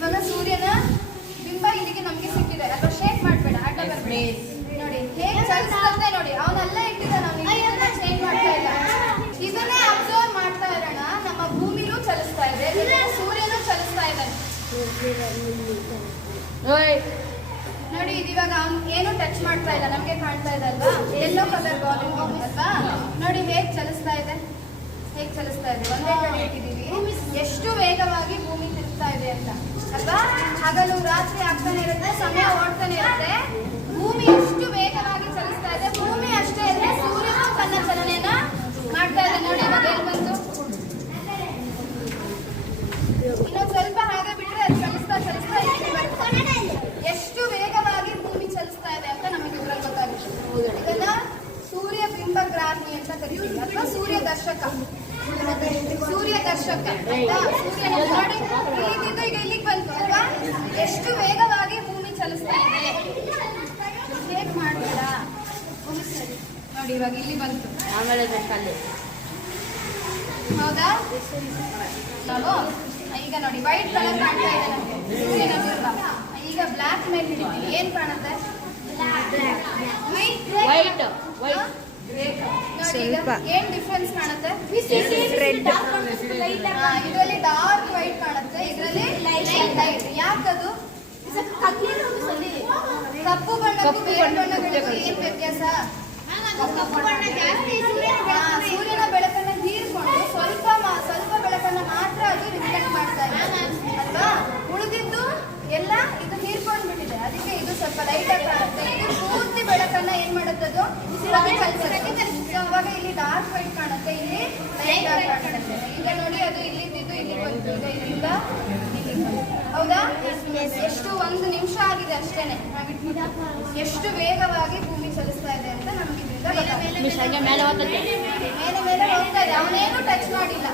ಇವಾಗ ಸೂರ್ಯನ ಬಿಂಬ ಇಲ್ಲಿಗೆ ನಮ್ಗೆ ಸಿಕ್ಕಿದೆ ಅಥವಾ ಶೇಕ್ ಮಾಡ್ಬೇಡ, ಅಡ್ಡ ಬರ್ಬೇಡ. ನೋಡಿ ಹೇಗೆ ಚಲಿಸ್ತಂತೆ ನೋಡಿ, ಅವನೆಲ್ಲ ಇಟ್ಟಿದ್ದಾನೆ, ಅವನಿಗೆ ಚೇಂಜ್ ಮಾಡ್ತಾ ಇಲ್ಲ. ಇದನ್ನೇ ಅಬ್ಸರ್ವ್ ಮಾಡ್ತಾ ಇರೋಣ. ನಮ್ಮ ಭೂಮಿನೂ ಚಲಿಸ್ತಾ ಇದೆ, ಸೂರ್ಯನೂ ಚಲಿಸ್ತಾ ಇದ್ದಾನೆ. ನೋಡಿ ಇದಿವಾಗ ಅವ್ನು ಏನು ಟಚ್ ಮಾಡ್ತಾ ಇಲ್ಲ, ನಮ್ಗೆ ಕಾಣ್ತಾ ಇದೆ ಅಲ್ವಾ? ಯೆಲ್ಲೋ ಕಲರ್ ಬಾಲ್ ಅಲ್ವಾ? ನೋಡಿ ಹೇಗೆ ಚಲಿಸ್ತಾ ಇದೆ, ಹೇಗೆ ಚಲಿಸ್ತಾ ಇದೆ. ಒಂದೇ ಕಡೆ ಇಟ್ಟಿದ್ದೀವಿ, ಎಷ್ಟು ವೇಗವಾಗಿ ಭೂಮಿ ತಿರುಗ್ತಾ ಇದೆ ಅಂತ ಅಲ್ವಾ? ಹಗಲು ರಾತ್ರಿ ಆಗ್ತಾನೆ ಇರುತ್ತೆ, ಸಮಯ ಓಡ್ತಾನೆ ಇರುತ್ತೆ. ಭೂಮಿ ಎಷ್ಟು ವೇಗವಾಗಿ ಚಲಿಸ್ತಾ ಇದೆ, ಭೂಮಿ ಅಷ್ಟೇ ಅಲ್ಲದೆ ಸೂರ್ಯನು ತನ್ನ ಚಲನೆಯನ್ನ ಮಾಡ್ತಾ ಇದೆ. ನೋಡಿ ಇವಾಗ ಎಲ್ಲಿ ಬಂತು, ಇನ್ನೊಂದು ಸ್ವಲ್ಪ ಹಾಗೆ ಬಿಟ್ರೆ ಅದು ಚಲಿಸ್ತಾ ಚಲಿಸ್ತಾ ಇಲ್ಲಿ ಬರುತ್ತೆ. ಎಷ್ಟು ವೇಗವಾಗಿ ಭೂಮಿ ಚಲಿಸ್ತಾ ಇದೆ ಅಂತ ನಮಗೆ ಇದ್ರಲ್ಲಿ ಗೊತ್ತಾಗುತ್ತೆ. ಇದನ್ನ ಸೂರ್ಯ ಬಿಂಬಗ್ರಾಹಿ ಅಂತ ಕರೀತೀವಿ ಅಥವಾ ಸೂರ್ಯ ದರ್ಶಕ. ಸೂರ್ಯ ದರ್ಶಕ ಸೂರ್ಯನ ನೋಡಿ ಇಲ್ಲಿಂದ ಈಗ ಇಲ್ಲಿಗೆ ಬಂತು ಅಲ್ವಾ? ಎಷ್ಟು ವೇಗವಾಗಿ ಭೂಮಿ ಚಲಿಸ್ತಾ ಇದೆ. ಹೇಗೆ ಮಾಡಬೇಡ ನೋಡಿ, ಇವಾಗ ಇಲ್ಲಿ ಬಂತು ಆಮೇಲೆ ಹೌದಾ? ನಾವು ಈಗ ನೋಡಿ ವೈಟ್ ಕಲರ್ ಕಾಣ್ತಾ ಇದೆ ನಮಗೆ ಸೂರ್ಯನ ಬಿಂಬ. ಈಗ ಬ್ಲಾಕ್ ಮೇಲೆ ಹಿಡಿತೀವಿ, ಏನ್ ಕಾಣುತ್ತೆ? ವೈಟ್ ಏನ್ ಡಿಫ್ರೆನ್ಸ್ ಕಾಣುತ್ತೆ? ಇದರಲ್ಲಿ ಡಾರ್ಕ್ ವೈಟ್ ಕಾಣುತ್ತೆ, ಇದರಲ್ಲಿ ಲೈಟ್. ಯಾಕದು? ಕಪ್ಪು ಬಣ್ಣಕ್ಕೂ ಬೇರೆ ಬಣ್ಣಗಳಿಗೂ ಏನ್ ವ್ಯತ್ಯಾಸ? ಸೂರ್ಯನ ಬೆಳಕನ್ನ ಹೀರ್ಕೊಂಡು ಸ್ವಲ್ಪ ಬೆಳಕನ್ನ ಮಾತ್ರ ಅದು ರಿಫ್ಲೆಕ್ಟ್ ಮಾಡ್ತಾ ಇದೆ ಅಲ್ವಾ? ಉಳಿದಿದ್ದು ಎಲ್ಲ ಇದು ಹೀರ್ಕೊಂಡ್ ಬಿಟ್ಟಿದೆ, ಅದಕ್ಕೆ ಇದು ಸ್ವಲ್ಪ ಲೈಟ್ ಆಗಿ ಕಾಣುತ್ತೆ. ಇದು ಪೂರ್ತಿ ಬೆಳಕನ್ನ ಏನ್ ಮಾಡುತ್ತೆ, ಅದು ಅವಾಗ ಇಲ್ಲಿ ಡಾರ್ಕ್ ವೈಟ್ ಕಾಣುತ್ತೆ, ಇಲ್ಲಿ ಲೈಟ್ ಆಗಿ ಕಾಣುತ್ತೆ. ಈಗ ನೋಡಿ ಅದು ಇಲ್ಲಿದ್ದು ಇಲ್ಲಿ ಬಂತು, ಈಗ ಇಲ್ಲಿಂದ ಇಲ್ಲಿಗೆ ಬಂತು. ಹೌದಾ? ಎಷ್ಟು 1 ನಿಮಿಷ ಆಗಿದೆ ಅಷ್ಟೇನೆ, ಎಷ್ಟು ವೇಗವಾಗಿ ಭೂಮಿ ಚಲಿಸ್ತಾ ಇದೆ ಅಂತ ನಮ್ಗೆ ಇದರಿಂದ ಮೇಲೆ ಹೋಗ್ತಾ ಇದೆ. ಅವನೇನು ಟಚ್ ಮಾಡಿಲ್ಲ.